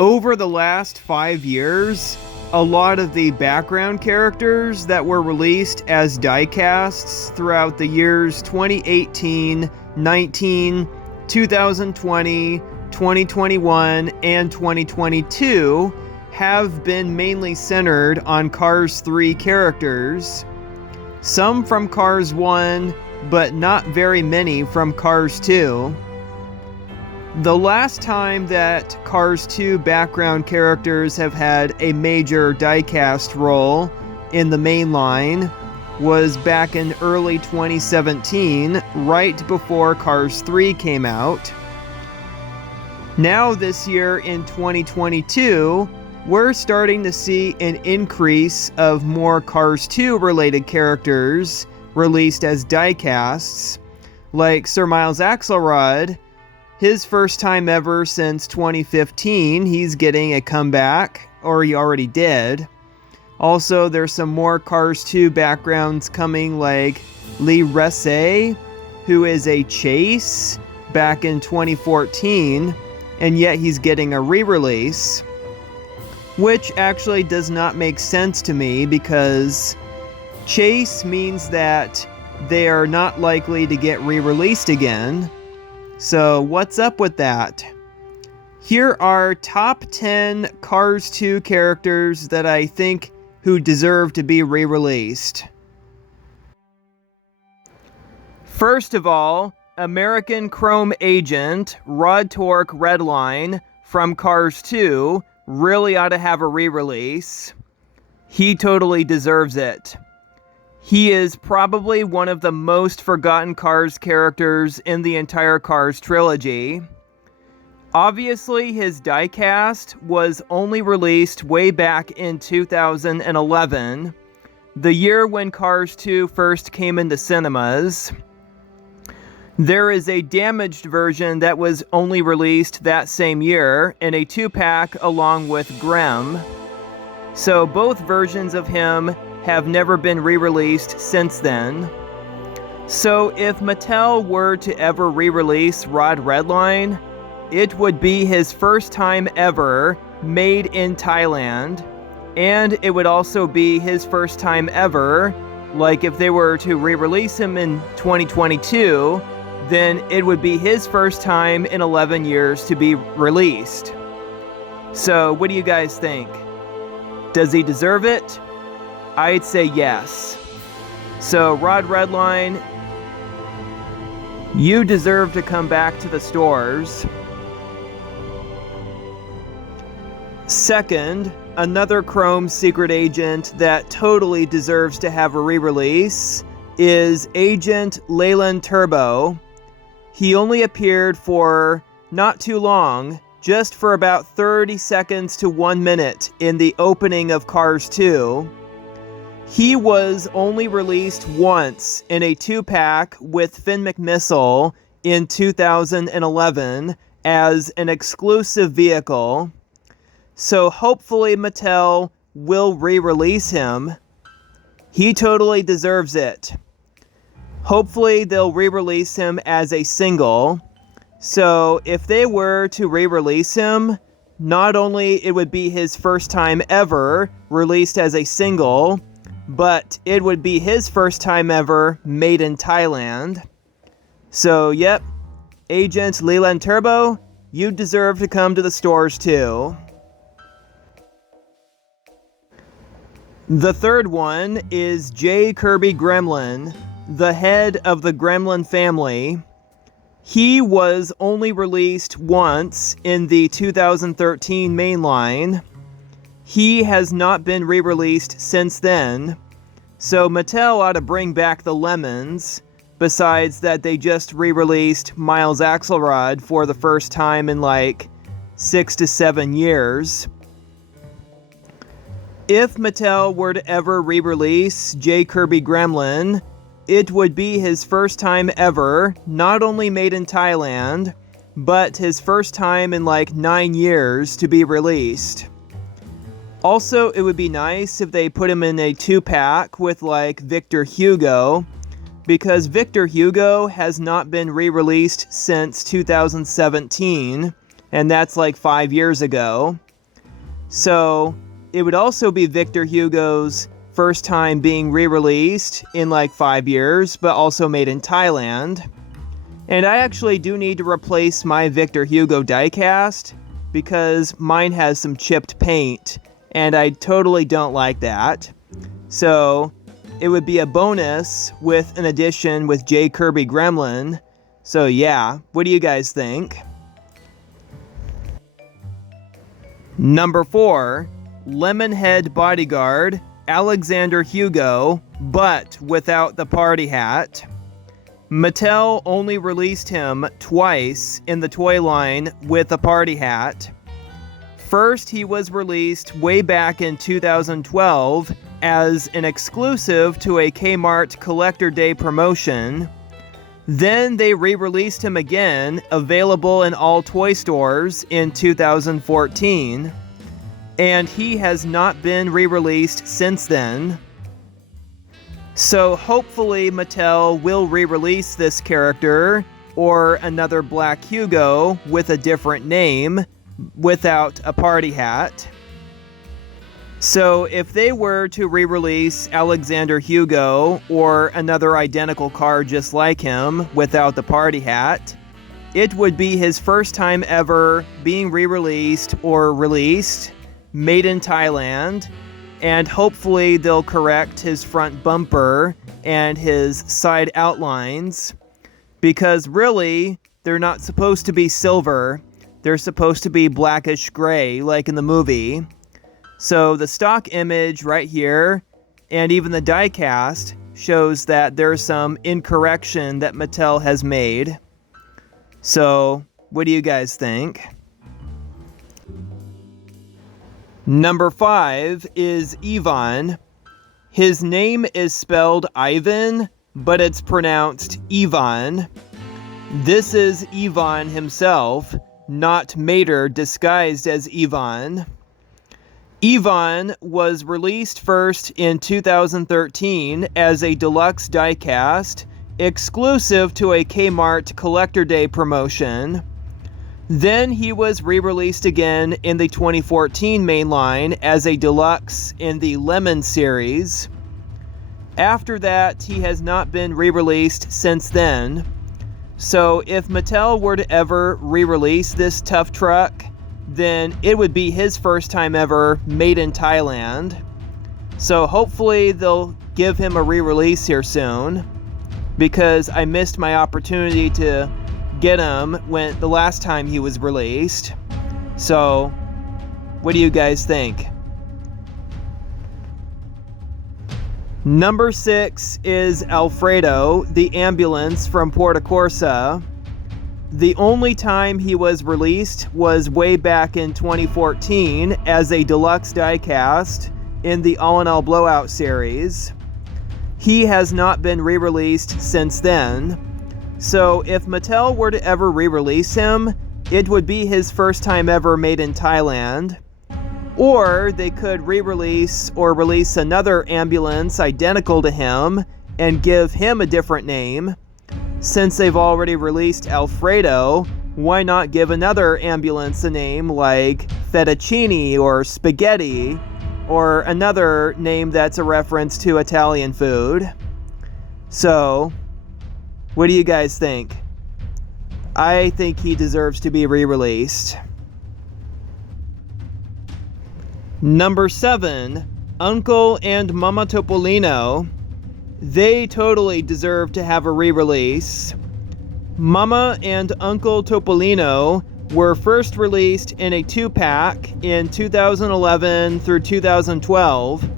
Over the last 5 years, a lot of the background characters that were released as diecasts throughout the years 2018, 19, 2020, 2021, and 2022 have been mainly centered on Cars 3 characters. Some from Cars 1, but not very many from Cars 2. The last time that Cars 2 background characters have had a major diecast role in the main line was back in early 2017, right before Cars 3 came out. Now this year in 2022, we're starting to see an increase of more Cars 2 related characters released as diecasts, like Sir Miles Axelrod. His first time ever since 2015, he's getting a comeback, or he already did. Also, there's some more Cars 2 backgrounds coming, like Lee Resse, who is a Chase back in 2014, and yet he's getting a re-release, which actually does not make sense to me because Chase means that they are not likely to get re-released again. So what's up with that? Here are top 10 Cars 2 characters that I think who deserve to be re-released. First of all, American Chrome Agent Rod Torque Redline from Cars 2 really ought to have a re-release. He totally deserves it. He is probably one of the most forgotten Cars characters in the entire Cars trilogy. Obviously, his diecast was only released way back in 2011, the year when Cars 2 first came into cinemas. There is a damaged version that was only released that same year in a 2-pack along with Grem. So both versions of him have never been re-released since then. So if Mattel were to ever re-release Rod Redline, it would be his first time ever made in Thailand, and it would also be his first time ever, like if they were to re-release him in 2022, then it would be his first time in 11 years to be released. So what do you guys think? Does he deserve it? I'd say yes. So, Rod Redline, you deserve to come back to the stores. Second, another Chrome secret agent that totally deserves to have a re-release is Agent Leyland Turbo. He only appeared for not too long, just for about 30 seconds to 1 minute in the opening of Cars 2. He was only released once in a 2-pack with Finn McMissile in 2011 as an exclusive vehicle. So hopefully Mattel will re-release him. He totally deserves it. Hopefully they'll re-release him as a single. So if they were to re-release him, not only it would be his first time ever released as a single, but it would be his first time ever made in Thailand. So, yep, Agent Leland Turbo, you deserve to come to the stores too. The third one is J. Kirby Gremlin, the head of the Gremlin family. He was only released once in the 2013 mainline. He has not been re-released since then, so Mattel ought to bring back the lemons, besides that they just re-released Miles Axelrod for the first time in like 6 to 7 years. If Mattel were to ever re-release J. Kirby Gremlin, it would be his first time ever, not only made in Thailand, but his first time in like 9 years to be released. Also, it would be nice if they put him in a 2-pack with like Victor Hugo, because Victor Hugo has not been re-released since 2017, and that's like 5 years ago. So it would also be Victor Hugo's first time being re-released in like 5 years, but also made in Thailand. And I actually do need to replace my Victor Hugo diecast because mine has some chipped paint, and I totally don't like that. So it would be a bonus with an addition with Kirby Gremlin. So yeah, what do you guys think? Number 4, Lemonhead Bodyguard, Alexander Hugo, but without the party hat. Mattel only released him twice in the toy line with a party hat. First, he was released way back in 2012 as an exclusive to a Kmart Collector Day promotion. Then they re-released him again, available in all toy stores in 2014. And he has not been re-released since then. So hopefully Mattel will re-release this character, or another Black Hugo with a different name, without a party hat. So if they were to re-release Alexander Hugo, or another identical car just like him, without the party hat, it would be his first time ever being re-released or released, made in Thailand, and hopefully they'll correct his front bumper and his side outlines, because really, they're not supposed to be silver. They're supposed to be blackish gray, like in the movie. So the stock image right here, and even the diecast, shows that there's some incorrection that Mattel has made. So, what do you guys think? Number 5 is Ivan. His name is spelled Ivan, but it's pronounced Ivan. This is Ivan himself, not Mater disguised as Ivan. Ivan was released first in 2013 as a deluxe diecast, exclusive to a Kmart Collector Day promotion. Then he was re-released again in the 2014 mainline as a deluxe in the Lemon series. After that, he has not been re-released since then. So if Mattel were to ever re-release this tough truck, then it would be his first time ever made in Thailand. So hopefully they'll give him a re-release here soon, because I missed my opportunity to get him when the last time he was released. So, what do you guys think? Number 6 is Alfredo, the ambulance from Porta Corsa. The only time he was released was way back in 2014 as a deluxe diecast in the All in All Blowout series. He has not been re-released since then. So if Mattel were to ever re-release him, it would be his first time ever made in Thailand. Or they could re-release or release another ambulance identical to him and give him a different name. Since they've already released Alfredo, why not give another ambulance a name like Fettuccine or Spaghetti, or another name that's a reference to Italian food? So, what do you guys think? I think he deserves to be re-released. Number 7, Uncle and Mama Topolino. They totally deserve to have a re-release. Mama and Uncle Topolino were first released in a 2-pack in 2011 through 2012,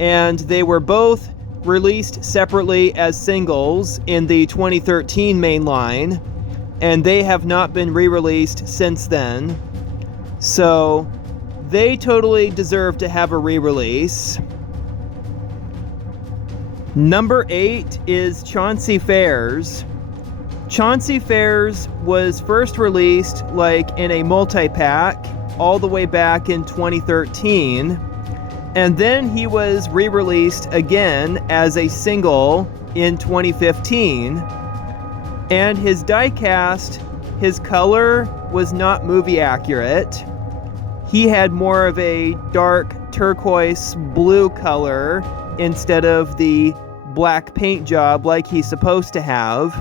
and they were both released separately as singles in the 2013 mainline, and they have not been re-released since then. So, they totally deserve to have a re-release. Number 8 is Chadwick Fairs. Chadwick Fairs was first released like in a multi-pack all the way back in 2013, and then he was re-released again as a single in 2015. And his diecast, his color was not movie accurate. he had more of a dark turquoise blue color instead of the black paint job like he's supposed to have.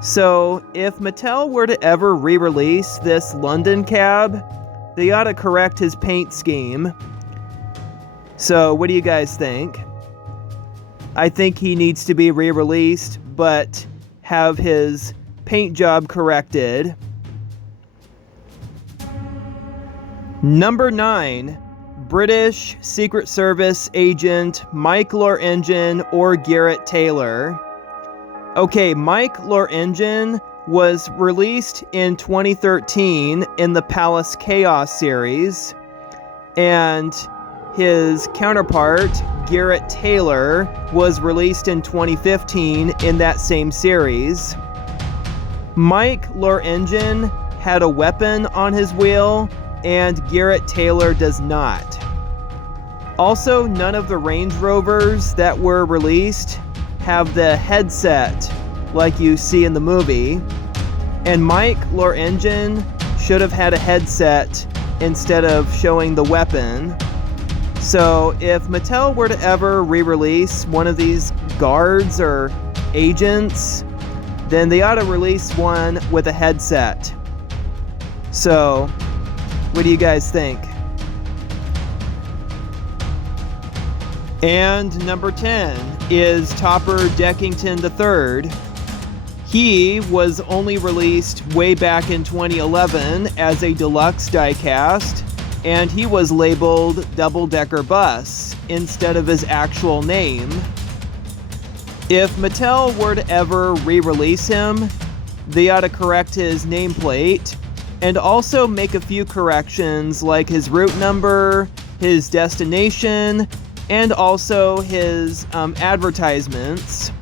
So if Mattel were to ever re-release this London cab, they ought to correct his paint scheme. So what do you guys think? I think he needs to be re-released, but have his paint job corrected. Number 9, British Secret Service agent Mike Lorengen or Garrett Taylor. Okay, Mike Lorengen was released in 2013 in the Palace Chaos series, and his counterpart, Garrett Taylor, was released in 2015 in that same series. Mike Lorengen had a weapon on his wheel, and Garrett Taylor does not. Also, none of the Range Rovers that were released have the headset like you see in the movie, and Mike Lorengen should have had a headset instead of showing the weapon. So if Mattel were to ever re-release one of these guards or agents, then they ought to release one with a headset. So, what do you guys think? And number 10 is Topper Deckington III. He was only released way back in 2011 as a deluxe diecast, and he was labeled Double Decker Bus instead of his actual name. If Mattel were to ever re-release him, they ought to correct his nameplate and also make a few corrections like his route number, his destination, and also his advertisements.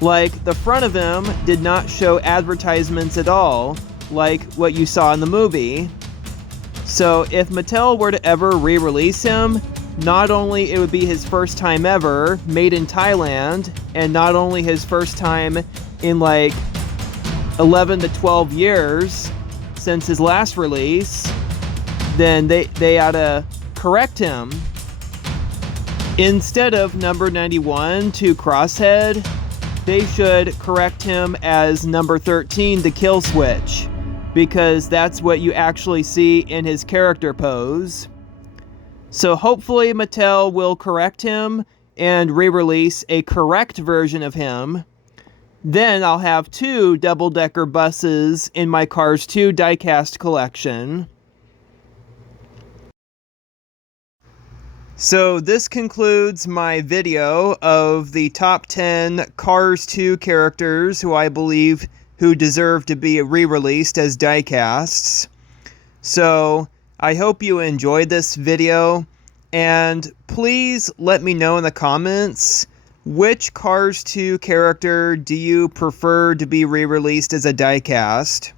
Like, the front of him did not show advertisements at all, like what you saw in the movie. So if Mattel were to ever re-release him, not only it would be his first time ever, made in Thailand, and not only his first time in like 11 to 12 years since his last release, then they ought to correct him. Instead of number 91 to Crosshead, they should correct him as number 13, the Kill Switch, because that's what you actually see in his character pose. So hopefully Mattel will correct him and re-release a correct version of him. Then I'll have 2 double-decker buses in my Cars 2 diecast collection. So this concludes my video of the top 10 Cars 2 characters who I believe who deserve to be re-released as diecasts. So I hope you enjoyed this video, and please let me know in the comments which Cars 2 character do you prefer to be re-released as a diecast.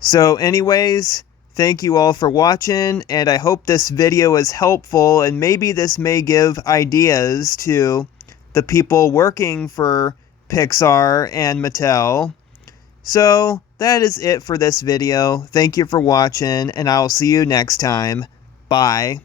So anyways, thank you all for watching, and I hope this video is helpful, and maybe this may give ideas to the people working for Pixar and Mattel. So that is it for this video. Thank you for watching, and I'll see you next time. Bye.